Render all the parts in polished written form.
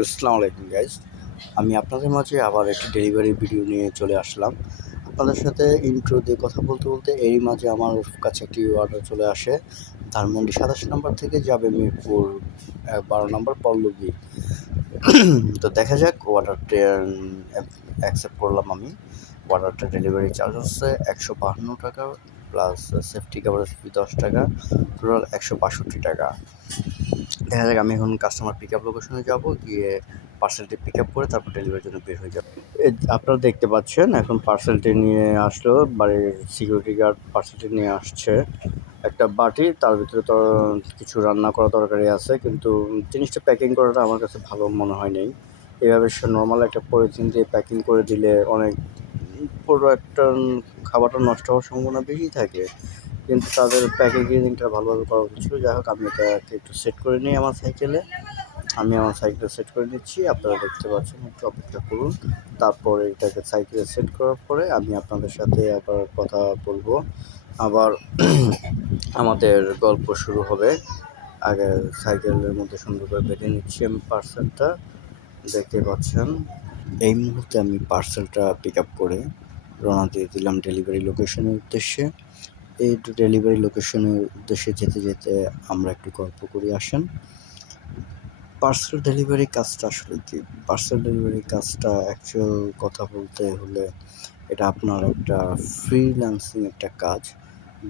আসসালামু আলাইকুম গাইজ। আমি আপনাদের মাঝে আবার একটি ডেলিভারি ভিডিও নিয়ে চলে আসলাম। আপনাদের সাথে ইন্ট্রো দিয়ে কথা বলতে বলতে এরই মাঝে আমার কাছে একটি অর্ডার চলে আসে। ধানমন্ডি ২৭ নম্বর থেকে যাবে মিরপুর ১২ নম্বর পল্লবী। তো দেখা যাক অর্ডারটা অ্যাকসেপ্ট করলাম আমি। অর্ডারটা ডেলিভারি চার্জ হচ্ছে ১৫২ টাকা প্লাস সেফটি কভারেজ ফি ১০ টাকা, টোটাল ১৬২ টাকা। দেখা যাক আমি এখন কাস্টমার পিক আপ লোকেশনে যাবো, গিয়ে পার্সেলটি পিক আপ করে তারপর ডেলিভারির জন্য বের হয়ে যাবো। আপনারা দেখতে পাচ্ছেন এখন পার্সেলটি নিয়ে আসলো, বাড়ির সিকিউরিটি গার্ড পার্সেলটি নিয়ে আসছে। একটা বাটি, তার ভিতরে তো কিছু রান্না করা তরকারি আছে, কিন্তু জিনিসটা প্যাকিং করাটা আমার কাছে ভালো মনে হয় নাই। এভাবে নর্মাল একটা পলিথিন দিয়ে প্যাকিং করে দিলে অনেক পুরো একটা খাবারটা নষ্ট হওয়ার সম্ভাবনা বেশি থাকে, কিন্তু তাদের প্যাকেজিংটা ভালোভাবে করা উচিত ছিল। যাই হোক, আমি এটাকে একটু সেট করে নিই আমার সাইকেলে। আমি আমার সাইকেলে সেট করে নিচ্ছি, আপনারা দেখতে পাচ্ছেন, একটু অপেক্ষা করুন। তারপরে এটাকে সাইকেলে সেট করার পরে আমি আপনাদের সাথে আবার কথা বলবো। আবার আমাদের গল্প শুরু হবে। আগে সাইকেলের মধ্যে সুন্দর করে বেঁধে নিচ্ছি আমি পার্সেলটা, দেখতে পাচ্ছেন। এই মুহূর্তে আমি পার্সেলটা পিক আপ করে রওনা দিয়ে দিলাম ডেলিভারি লোকেশনের উদ্দেশ্যে। এই ডেলিভারি লোকেশনের উদ্দেশ্যে যেতে যেতে আমরা একটু গল্প করি, আসেন। পার্সেল ডেলিভারি কাজটা আসলে কি? পার্সেল ডেলিভারি কাজটা অ্যাকচুয়াল কথা বলতে হলে এটা আপনার একটা ফ্রিল্যান্সিং একটা কাজ।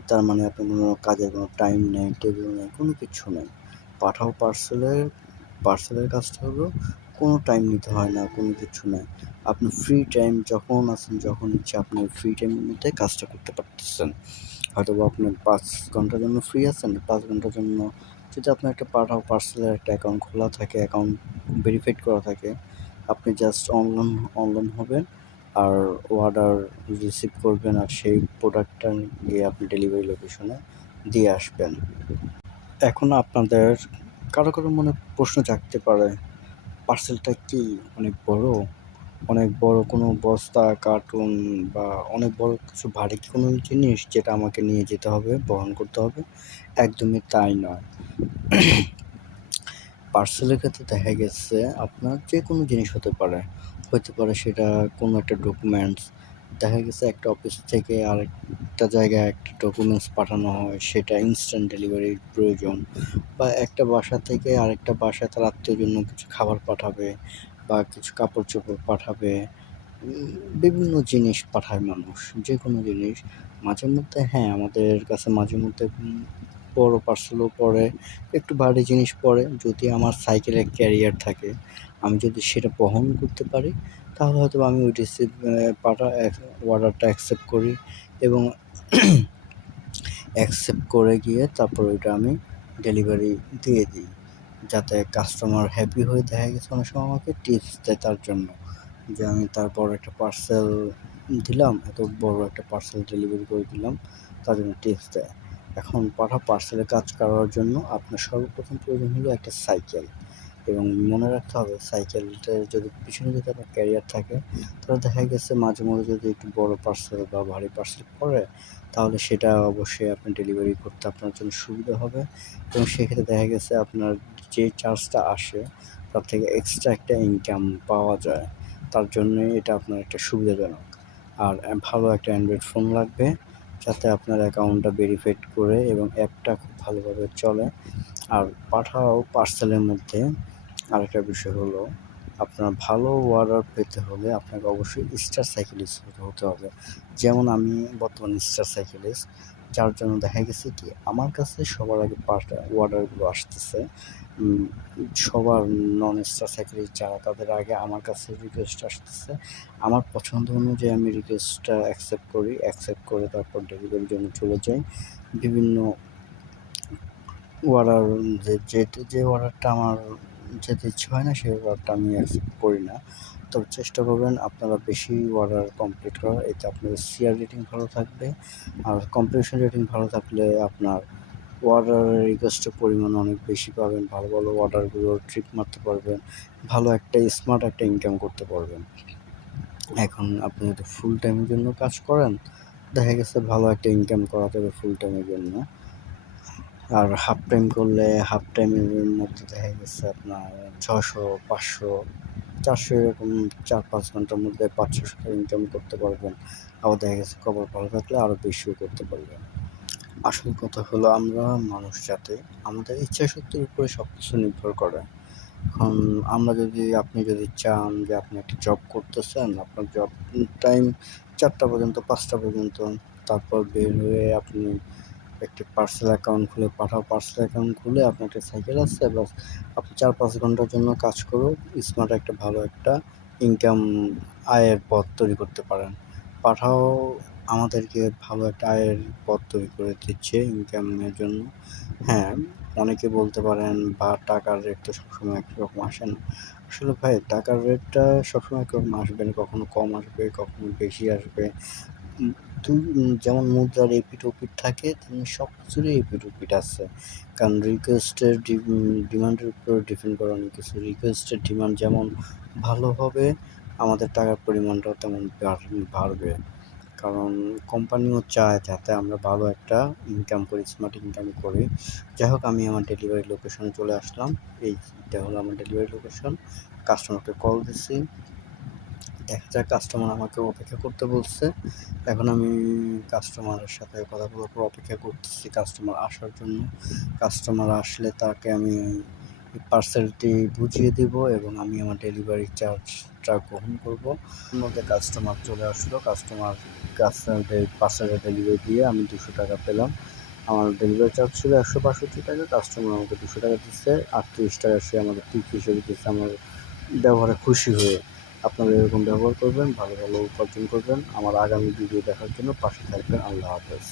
তার মানে আপনার কোনো কাজের কোনো টাইম নেই, টেবিল নেই, কোনো কিচ্ছু নেই। পাঠাও পার্সেলের কাজটা হলো কোনো টাইম নিতে হয় না, কোনো কিছু নেই। আপনি ফ্রি টাইম যখন আছেন, যখন ইচ্ছা আপনি ফ্রি টাইমের মধ্যে কাজটা করতে পারতেছেন। হয়তোবা আপনি ৫ ঘন্টার জন্য ফ্রি আছেন, ৫ ঘন্টার জন্য যদি আপনার একটা পাঠাও পার্সেলের একটা অ্যাকাউন্ট খোলা থাকে, অ্যাকাউন্ট ভেরিফাইড করা থাকে, আপনি জাস্ট অনলাইন হবেন আর অর্ডার রিসিভ করবেন, আর সেই প্রোডাক্টটা গিয়ে আপনি ডেলিভারি লোকেশনে দিয়ে আসবেন। এখন আপনাদের কারো মনে প্রশ্ন জাগতে পারে, পার্সেলটা কি অনেক বড় কোনো বস্তা, কার্টুন বা অনেক বড় কিছু ভারী কোনো জিনিস যেটা আমাকে নিয়ে যেতে হবে, বহন করতে হবে? একদমই তাই নয়। পার্সেলের ক্ষেত্রে দেখা গেছে আপনার যে কোনো জিনিস হতে পারে। সেটা কোনো একটা ডকুমেন্টস। দেখা গেছে একটা অফিস থেকে আরেকটা জায়গায় একটা ডকুমেন্টস পাঠানো হয়, সেটা ইনস্ট্যান্ট ডেলিভারির প্রয়োজন। বা একটা বাসা থেকে আরেকটা বাসায় তার আত্মীয়ের জন্য কিছু খাবার পাঠাবে বা কিছু কাপড়-চোপড় পাঠাবে। বিভিন্ন জিনিস পাঠায় মানুষ, যে কোনো জিনিস। মাঝেমধ্যে হ্যাঁ, আমাদের কাছে মাঝেমধ্যে বড় পার্সেলও পড়ে, একটু ভারী জিনিস পড়ে। যদি আমার সাইকেলে ক্যারিয়ার থাকে, আমি যদি সেটা বহন করতে পারি, তাহলে হয়তোবা আমি ওই অর্ডারটা অ্যাকসেপ্ট করি এবং অ্যাকসেপ্ট করে গিয়ে তারপর ওইটা আমি ডেলিভারি দিয়ে দিই, যাতে কাস্টমার হ্যাপি হয়ে। দেখা গেছে অনেক সময় আমাকে টিপস দেয় তার জন্য, যে আমি তারপর একটা পার্সেল দিলাম, এত বড় একটা পার্সেল ডেলিভারি করে দিলাম, তার জন্য টিপস দেয়। এখন পার্সেলের কাজ করার জন্য আপনার সর্বপ্রথম প্রয়োজন হলো একটা সাইকেল, এবং মনে রাখতে হবে সাইকেলটা পিছনে যদি আপনার ক্যারিয়ার থাকে, তাহলে দেখা গেছে মাঝে মধ্যে যদি একটু বড় পার্সেল বা ভারী পার্সেল পড়ে, তাহলে সেটা অবশ্যই আপনি ডেলিভারি করতে আপনার জন্য সুবিধা হবে। এবং সেক্ষেত্রে দেখা গেছে আপনার যে চার্জটা আসে তার থেকে এক্সট্রা একটা ইনকাম পাওয়া যায়। তার জন্যে এটা আপনার একটা সুবিধাজনক। আর ভালো একটা অ্যান্ড্রয়েড ফোন লাগবে, যাতে আপনার অ্যাকাউন্টটা ভেরিফাইড করে এবং অ্যাপটা খুব ভালোভাবে চলে। আর পার্সেলের মধ্যে আরেকটা বিষয় হলো, আপনার ভালো অর্ডার পেতে হলে আপনাকে অবশ্যই স্টার সাইকেলিস্ট হতে হবে। যেমন আমি বর্তমানে স্টার সাইকেলিস্ট, যার জন্য দেখা গেছে কি আমার কাছে সবার আগে অর্ডারগুলো আসতেছে। সবার নন স্টার সাইকেলিস্ট যারা, তাদের আগে আমার কাছে রিকোয়েস্ট আসতেছে। আমার পছন্দ অনুযায়ী আমি রিকোয়েস্টটা অ্যাকসেপ্ট করে তারপর ডেলিভারির জন্য চলে যাই। বিভিন্ন অর্ডার যে অর্ডারটা আমার যেতে ইচ্ছে হয় না, সেই অর্ডারটা আমি অ্যাকসেপ্ট করি না। তবে চেষ্টা করবেন আপনারা বেশি অর্ডার কমপ্লিট করার, এতে আপনাদের সিআর রেটিং ভালো থাকবে। আর কমপ্লিশন রেটিং ভালো থাকলে আপনার অর্ডার রিকোয়েস্টের পরিমাণ অনেক বেশি পাবেন, ভালো অর্ডারগুলো ট্রিক মারতে পারবেন, ভালো একটা স্মার্ট একটা ইনকাম করতে পারবেন। এখন আপনি যদি ফুল টাইমের জন্য কাজ করেন, দেখা গেছে ভালো একটা ইনকাম করা যাবে ফুল টাইমের জন্য। আর হাফ টাইম করলে হাফ টাইমের মধ্যে দেখা গেছে আপনার 600, 500, 400 এরকম 4-5 ঘন্টার মধ্যে 500 টাকা ইনকাম করতে পারবেন। আবার দেখা গেছে কপাল ভালো থাকলে আরও বেশিও করতে পারবেন। আসল কথা হলো আমরা মানুষ জাতি, আমাদের ইচ্ছাশক্তির উপরে সব কিছু নির্ভর করে। এখন আপনি যদি চান যে আপনি একটা জব করতেছেন, আপনার জব টাইম 4টা পর্যন্ত 5টা পর্যন্ত, তারপর বের হয়ে আপনি একটি পার্সোনাল অ্যাকাউন্ট খুলে আপনার একটা সাইকেল আছে, বাস আপনি 4-5 ঘন্টার জন্য কাজ করুন, স্মার্ট একটা ভালো একটা ইনকাম আয়ের পথ তৈরি করতে পারেন। পাঠাও আমাদেরকে ভালো একটা আয়ের পথ তৈরি করে দিচ্ছে ইনকামের জন্য। হ্যাঁ, অনেকে বলতে পারেন টাকার রেট তো সবসময় একরকম আসে না। আসলে ভাই টাকার রেটটা সবসময় একরকম আসবে না, কখনো কম আসবে, কখনো বেশি আসবে। যেমন মুদ্রার এপিঠ ওপিঠ থাকে, তেমনি সব কিছুরই এপিঠ ওপিঠ আছে। কারণ রিকোয়েস্টের ডিমান্ডের উপর ডিপেন্ড করে অনেক কিছু। রিকোয়েস্টের ডিমান্ড যেমন ভালো হবে, আমাদের টাকার পরিমাণটাও তেমন বাড়বে। কারণ কোম্পানিও চায় যাতে আমরা ভালো একটা স্মার্ট ইনকাম করি। যাই হোক, আমি আমার ডেলিভারি লোকেশনে চলে আসলাম। এইটা হলো আমার ডেলিভারি লোকেশন। কাস্টমারকে কল দিছি, দেখা যাক, কাস্টমার আমাকে অপেক্ষা করতে বলছে। এখন আমি কাস্টমারের সাথে কথা বলার পর অপেক্ষা করতেছি কাস্টমার আসার জন্য। কাস্টমার আসলে তাকে আমি পার্সেলটি বুঝিয়ে দিব এবং আমি আমার ডেলিভারি চার্জটা গ্রহণ করব। এর মধ্যে কাস্টমার চলে আসলো। পার্সেলের ডেলিভারি দিয়ে আমি 200 টাকা পেলাম। আমার ডেলিভারি চার্জ ছিল 165 টাকা। কাস্টমার আমাকে 200 টাকা দিচ্ছে, 38 টাকা সে আমাকে টিপ হিসেবে দিচ্ছে আমার ব্যবহারে খুশি হয়ে। আপনারা এরকম ব্যবহার করবেন, ভালো ভালো উপার্জন করবেন। আমার আগামী ভিডিও দেখার জন্য পাশে থাকবেন। আল্লাহ হাফেজ।